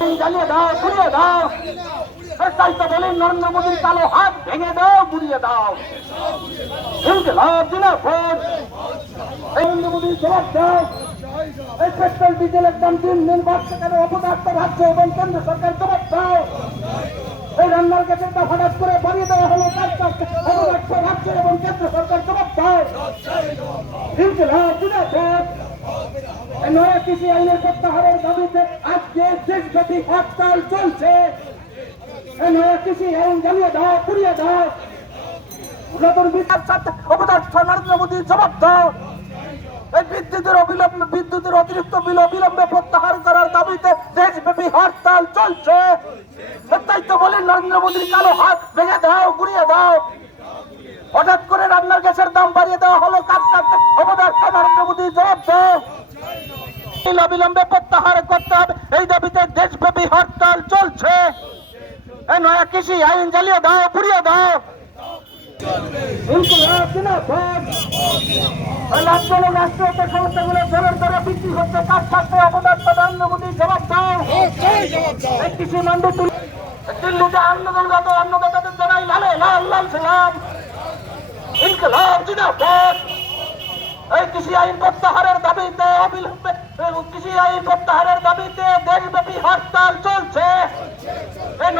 জ্বালিয়ে দাও পুড়িয়ে দাও। নরেন্দ্র মোদীর কালো হাত ভেঙে দাও পুড়িয়ে দাও। ইনকলাব নরেন্দ্র জবাব দিন বাড়ছে কেন? অপদার্থ রাজ্য এবং কেন্দ্র সরকার জবাব দাও। এই রান্নার গ্যাসের দাম হঠাৎ করে বাড়িয়ে দেওয়া হলো তার অপদার্থ রাজ্য এবং কেন্দ্র সরকার জবাব নয়া কৃষি আইনের প্রত্যাহারের দাবিতে আজকে দেশব্যাপী হরতাল চলছে। নয়া কৃষি আইন জ্বালিয়ে দাও, পুড়িয়ে দাও। নতুন বিচার নরেন্দ্র মোদীর জবাব দাও। এই বিদ্যুতের অবিলম্বে, বিদ্যুতের অতিরিক্ত বিল অবিলম্বে প্রত্যাহার করার দাবিতে দেশব্যাপী হরতাল চলছে। তাই তো নরেন্দ্র মোদীর কালো হাত ভেঙে দাও, গুড়িয়ে দাও। হঠাৎ করে রান্নার গ্যাসের দাম বাড়িয়ে দেওয়া হলো কাজ সাথে অবদার্থ নরেন্দ্র মোদীর জবাব বিল অবিলম্বে প্রত্যাহার করতে হবে। এই দাবিতে দেশব্যাপী হরতাল চলছে। নয়া কৃষি আইন জ্বালিয়ে দাও, পুড়িয়ে দাও। অন্নদাতাদের এই কৃষি আইন প্রত্যাহারের দেশব্যাপী হরতাল চলছে।